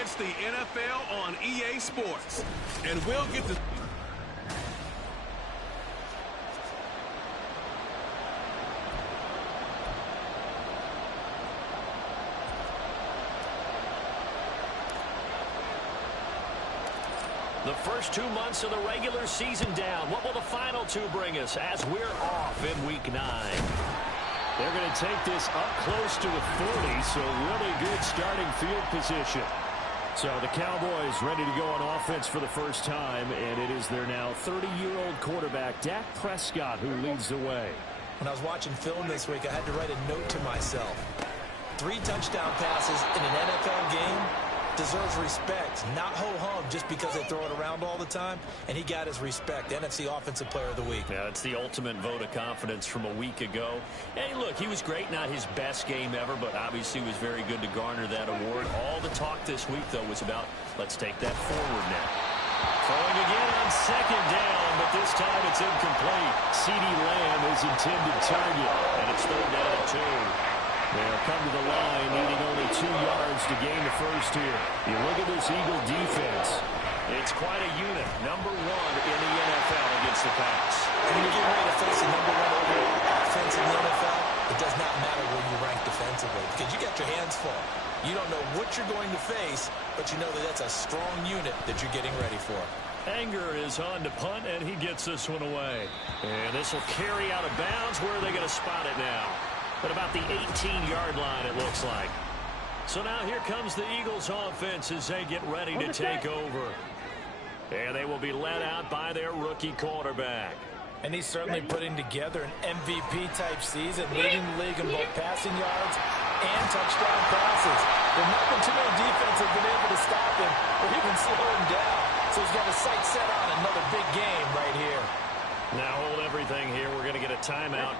It's the NFL on EA Sports. And we'll get to... The first 2 months of the regular season down. What will the final two bring us as we're off in Week 9? They're going to take this up close to the 40, so really good starting field position. So the Cowboys ready to go on offense for the first time, and it is their now 30-year-old quarterback, Dak Prescott, who leads the way. When I was watching film this week, I had to write a note to myself. 3 touchdown passes in an NFL game deserves respect, not ho-hum just because they throw it around all the time, and he got his respect. NFC Offensive Player of the Week. Yeah, it's the ultimate vote of confidence from a week ago. Hey, look, he was great, not his best game ever, but obviously was very good to garner that award. All the talk this week, though, was about let's take that forward now. Throwing again on second down, but this time it's incomplete. CeeDee Lamb is intended target, and it's third down and 2. They'll come to the line, needing only 2 yards to gain the first here. You look at this Eagle defense. It's quite a unit. Number 1 in the NFL against the pass. When you get ready to face the number 1 overall offense in the NFL, it does not matter where you rank defensively because you got your hands full. You don't know what you're going to face, but you know that that's a strong unit that you're getting ready for. Anger is on to punt, and he gets this one away. And this will carry out of bounds. Where are they going to spot it now? At about the 18-yard line, it looks like. So now here comes the Eagles offense as they get ready to take over. And they will be led out by their rookie quarterback. And he's certainly putting together an MVP-type season, leading the league in both passing yards and touchdown passes. There's not been too many defenses have been able to stop him or even slow him down. So he's got his sights set on another big game right here. Now hold everything here. We're going to get a timeout.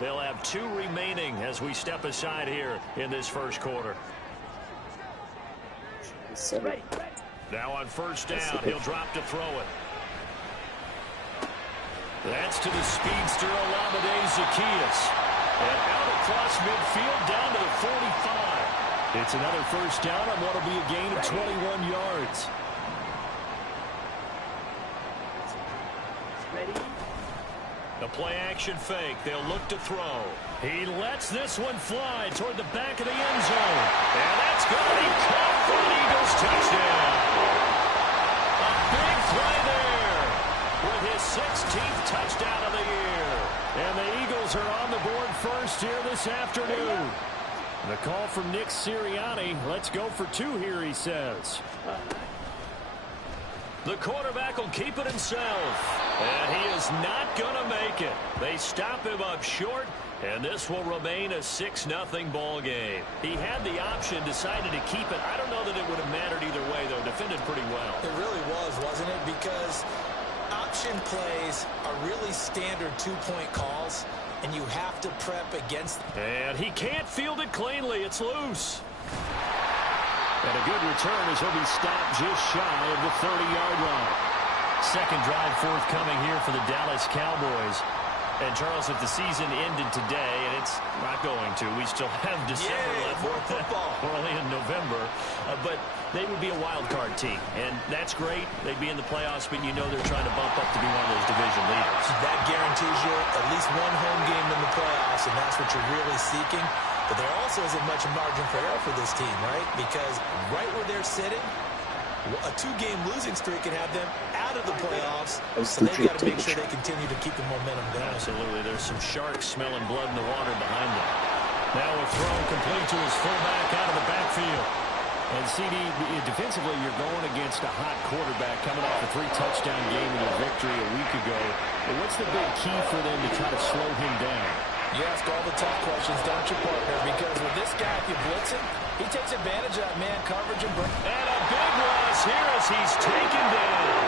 They'll have 2 remaining as we step aside here in this first quarter. Now on first down, he'll drop to throw it. That's to the speedster, Olamide Zaccheaus. And out across midfield, down to the 45. It's another first down on what will be a gain of 21 yards. A play-action fake. They'll look to throw. He lets this one fly toward the back of the end zone. And that's going to be caught for an Eagles touchdown. A big play there with his 16th touchdown of the year. And the Eagles are on the board first here this afternoon. The call from Nick Sirianni. Let's go for 2 here, he says. The quarterback will keep it himself. And he is not going to make it. They stop him up short, and this will remain a 6-0 ball game. He had the option, decided to keep it. I don't know that it would have mattered either way, though. Defended pretty well. It really was, wasn't it? Because option plays are really standard 2-point calls, and you have to prep against them. And he can't field it cleanly. It's loose. And a good return as he'll be stopped just shy of the 30-yard line. Second drive forthcoming here for the Dallas Cowboys. And, Charles, if the season ended today, and it's not going to, we still have December left. More football. We're only in November. But they would be a wild card team. And that's great. They'd be in the playoffs, but you know they're trying to bump up to be one of those division leaders. That guarantees you at least one home game in the playoffs, and that's what you're really seeking. But there also isn't much margin for error for this team, right? Because right where they're sitting, a 2-game losing streak can have them out of the playoffs, so they've got to make sure they continue to keep the momentum going. Absolutely. There's some sharks smelling blood in the water behind them. Now a throw complete to his fullback out of the backfield. And, CD, defensively, you're going against a hot quarterback coming off a 3-touchdown game in a victory a week ago. But what's the big key for them to try to slow him down? You ask all the tough questions, don't you, partner? Because with this guy, if you blitz him, he takes advantage of that man coverage. And a big loss here as he's taken down.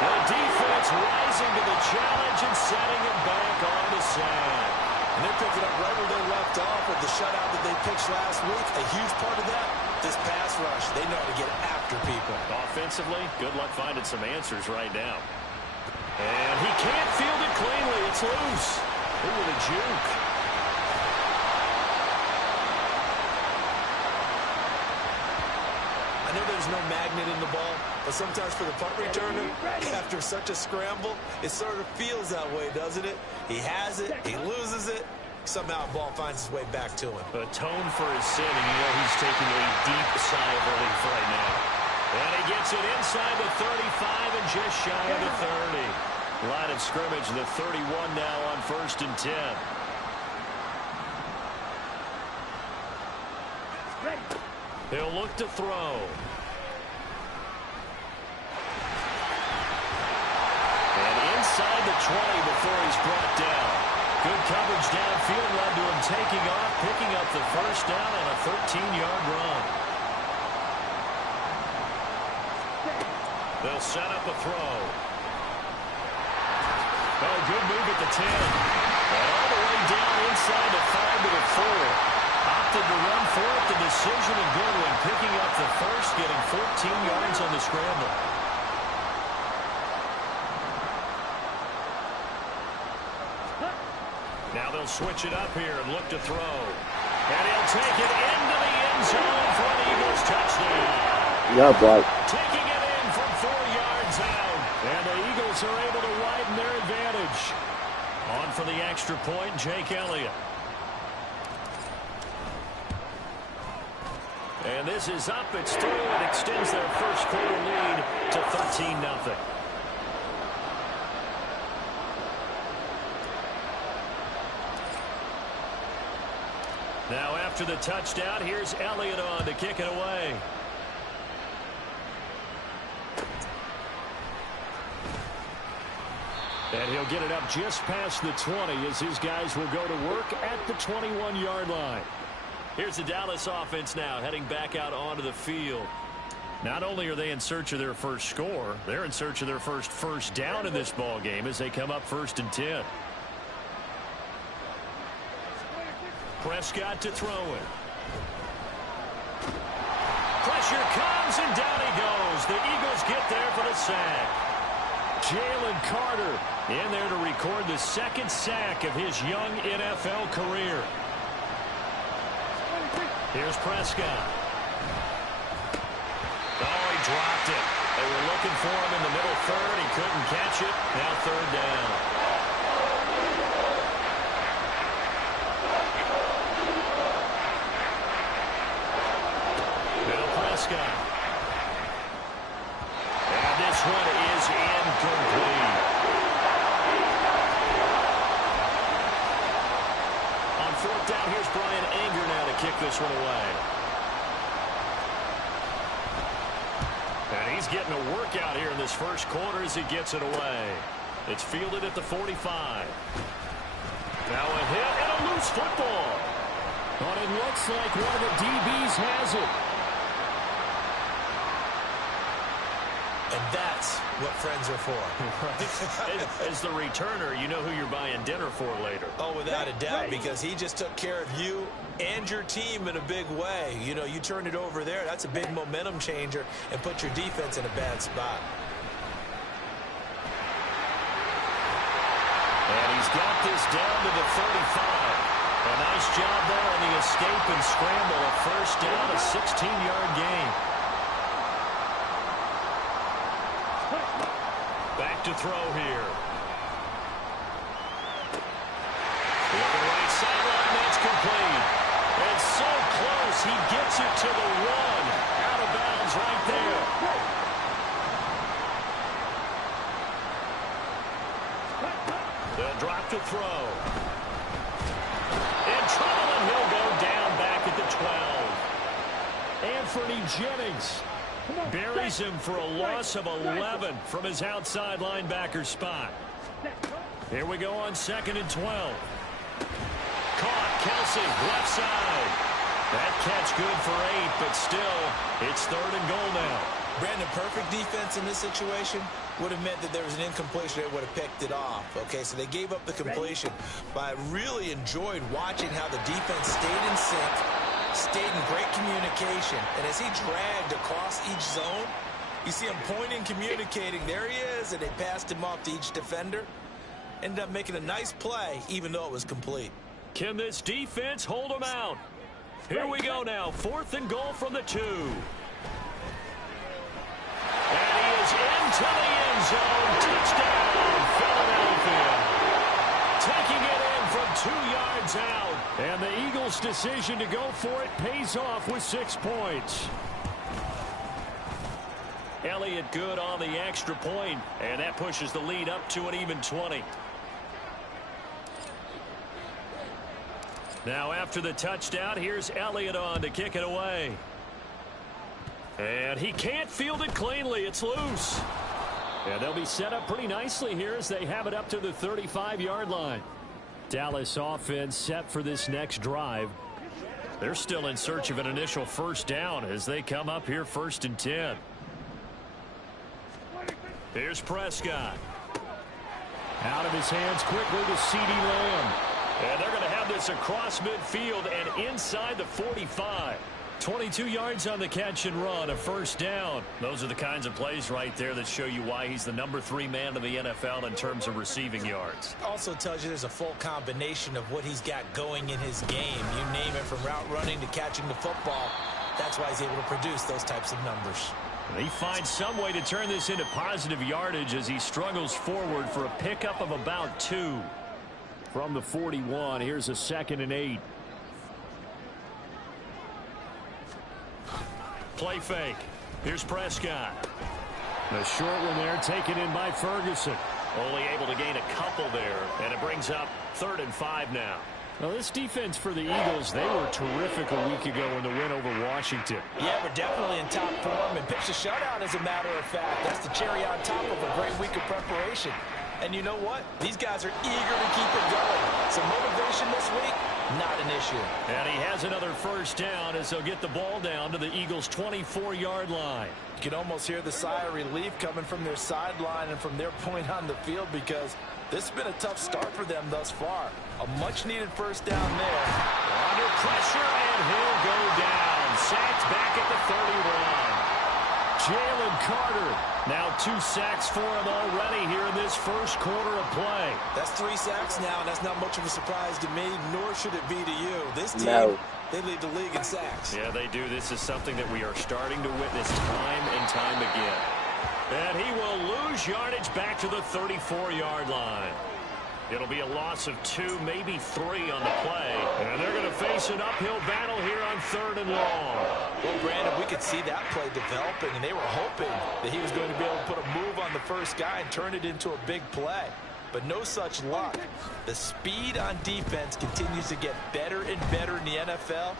The defense rising to the challenge and setting him back on the side. And they're picking up right where they left off with the shutout that they pitched last week. A huge part of that, this pass rush. They know how to get after people. Offensively, good luck finding some answers right now. And he can't field it cleanly. It's loose. Ooh, with a juke. I know there's no magnet in the ball, but sometimes for the punt returner, after such a scramble, it sort of feels that way, doesn't it? He has it, he loses it, somehow the ball finds its way back to him. A tone for his sin, and you know he's taking a deep sigh of relief right now. And he gets it inside the 35 and just shy of the 30. Line of scrimmage, the 31 now on 1st and 10. He'll look to throw. And inside the 20 before he's brought down. Good coverage downfield led to him taking off, picking up the first down on a 13-yard run. They'll set up a throw. Oh, good move at the 10. And all the way down inside the 5 to the 4. Opted to run for it. The decision of Goodwin picking up the first, getting 14 yards on the scramble. Now they'll switch it up here and look to throw. And he'll take it into the end zone for an Eagles touchdown. Yeah, boy. Taking it in from 4 yards out. And the Eagles are able to widen their advantage. On for the extra point, Jake Elliott. And this is up. It's through. It extends their first quarter lead to 13-0. Now after the touchdown, here's Elliott on to kick it away. And he'll get it up just past the 20 as his guys will go to work at the 21-yard line. Here's the Dallas offense now heading back out onto the field. Not only are they in search of their first score, they're in search of their first down in this ball game as they come up 1st and 10. Prescott to throw it. Pressure comes, and down he goes. The Eagles get there for the sack. Jalen Carter in there to record the second sack of his young NFL career. Here's Prescott. Oh, he dropped it. They were looking for him in the middle third. He couldn't catch it. Now third down. Middle Prescott. And this one is incomplete. On fourth down, here's Brian Anger now to kick this one away. And he's getting a workout here in this first quarter as he gets it away. It's fielded at the 45. Now a hit and a loose football. But it looks like one of the DBs has it. And that's what friends are for. Right. As the returner, you know who you're buying dinner for later. Oh, without a doubt, because he just took care of you and your team in a big way. You know, you turned it over there. That's a big momentum changer and put your defense in a bad spot. And he's got this down to the 35. A nice job there on the escape and scramble. A first down, a 16-yard gain. Back to throw here. Looking right sideline, that's complete. And so close, he gets it to the 1. Out of bounds right there. The drop to throw. In trouble, and he'll go down back at the 12. Anthony Jennings buries him for a loss of 11 from his outside linebacker spot. Here we go on 2nd and 12. Caught, Kelsey, left side. That catch good for 8, but still, it's 3rd and goal now. Brandon, perfect defense in this situation would have meant that there was an incompletion. They would have picked it off. Okay, so they gave up the completion. But I really enjoyed watching how the defense stayed in sync, stayed in great communication. And as he dragged across each zone, you see him pointing, communicating. There he is, and they passed him off to each defender. Ended up making a nice play, even though it was complete. Can this defense hold him out? Here we go now, 4th and goal from the 2. And he is into the end zone. Touchdown, Philadelphia. Taking it in from 2 yards out. And the Eagles' decision to go for it pays off with 6 points. Elliott good on the extra point, and that pushes the lead up to an even 20. Now after the touchdown, here's Elliott on to kick it away. And he can't field it cleanly. It's loose. And they'll be set up pretty nicely here as they have it up to the 35-yard line. Dallas offense set for this next drive. They're still in search of an initial first down as they come up here 1st and 10. Here's Prescott. Out of his hands quickly to CeeDee Lamb. And they're going to have this across midfield and inside the 45. 22 yards on the catch and run, a first down. Those are the kinds of plays right there that show you why he's the number 3 man in the NFL in terms of receiving yards. Also tells you there's a full combination of what he's got going in his game. You name it, from route running to catching the football. That's why he's able to produce those types of numbers. He finds some way to turn this into positive yardage as he struggles forward for a pickup of about 2. From the 41, here's a 2nd and 8. Play fake. Here's Prescott. The short one there taken in by Ferguson. Only able to gain a couple there, and it brings up 3rd and 5 now. Well, this defense for the Eagles, they were terrific a week ago in the win over Washington. Yeah, we're definitely in top form and pitched a shutout, as a matter of fact. That's the cherry on top of a great week of preparation. And you know what? These guys are eager to keep it going. Some motivation this week, not an issue. And he has another first down as they'll get the ball down to the Eagles' 24-yard line. You can almost hear the sigh of relief coming from their sideline and from their point on the field, because This has been a tough start for them thus far. A much-needed first down there. Under pressure, and he'll go down. Sacked back at the 31. Jalen Carter. Now 2 sacks for him already here in this first quarter of play. That's 3 sacks now, and that's not much of a surprise to me, nor should it be to you. This team, they lead the league in sacks. Yeah, they do. This is something that we are starting to witness time and time again. And he will lose yardage back to the 34-yard line. It'll be a loss of 2, maybe 3 on the play. And they're going to face an uphill battle here on 3rd and long. Well, Brandon, we could see that play developing, and they were hoping that he was going to be able to put a move on the first guy and turn it into a big play. But no such luck. The speed on defense continues to get better and better in the NFL.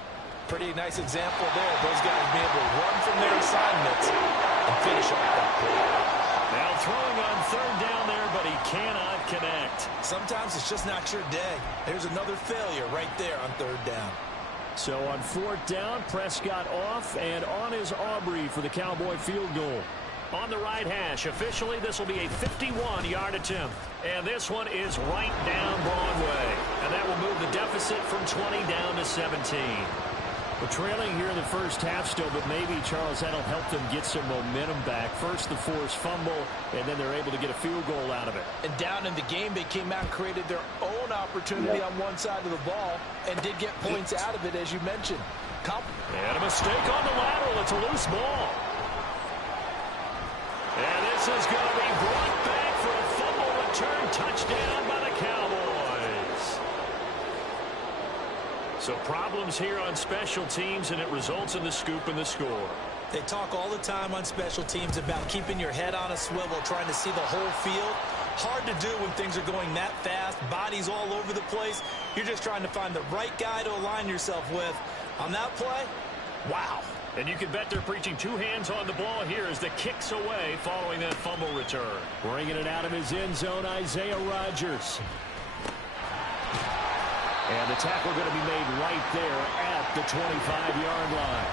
Pretty nice example there. Those guys being able to run from their assignments and finish off that play. Now throwing on 3rd down there, but he cannot connect. Sometimes it's just not your day. There's another failure right there on 3rd down. So on 4th down, Prescott off, and on is Aubrey for the Cowboy field goal. On the right hash, officially this will be a 51-yard attempt. And this one is right down Broadway. And that will move the deficit from 20 down to 17. We're trailing here in the first half still, but maybe, Charles, that'll help them get some momentum back. First, the forced fumble, and then they're able to get a field goal out of it. And down in the game, they came out and created their own opportunity on one side of the ball and did get points out of it, as you mentioned. And a mistake on the lateral. It's a loose ball. And this is going to be brought back for a fumble return touchdown by the Cowboys. So problems here on special teams, and it results in the scoop and the score. They talk all the time on special teams about keeping your head on a swivel, trying to see the whole field. Hard to do when things are going that fast, bodies all over the place. You're just trying to find the right guy to align yourself with. On that play, wow. And you can bet they're preaching 2 hands on the ball here as the kick's away following that fumble return. Bringing it out of his end zone, Isaiah Rodgers. And the tackle going to be made right there at the 25-yard line.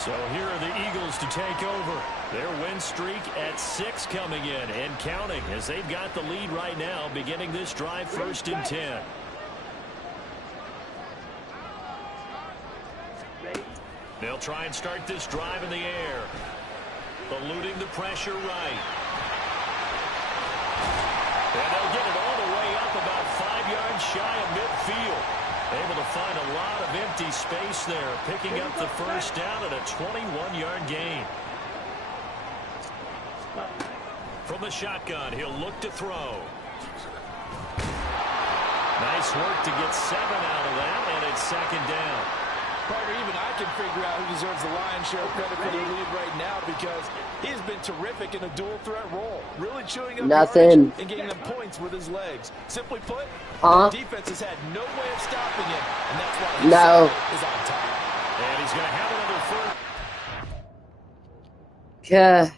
So here are the Eagles to take over. Their win streak at 6 coming in and counting as they've got the lead right now, beginning this drive 1st and 10. They'll try and start this drive in the air. Eluding the pressure right. And they'll get it all the way up about 5 yards shy of midfield. Able to find a lot of empty space there, picking up the first down at a 21-yard gain. From the shotgun, he'll look to throw. Nice work to get 7 out of that, and it's 2nd down. Partner, even I can figure out who deserves the lion's share of credit for the lead right now because he's been terrific in a dual threat role. Really chewing up Nothing. And getting them points with his legs. Simply put, the defense has had no way of stopping him, and that's why he is on top. And he's going to have another first. Okay.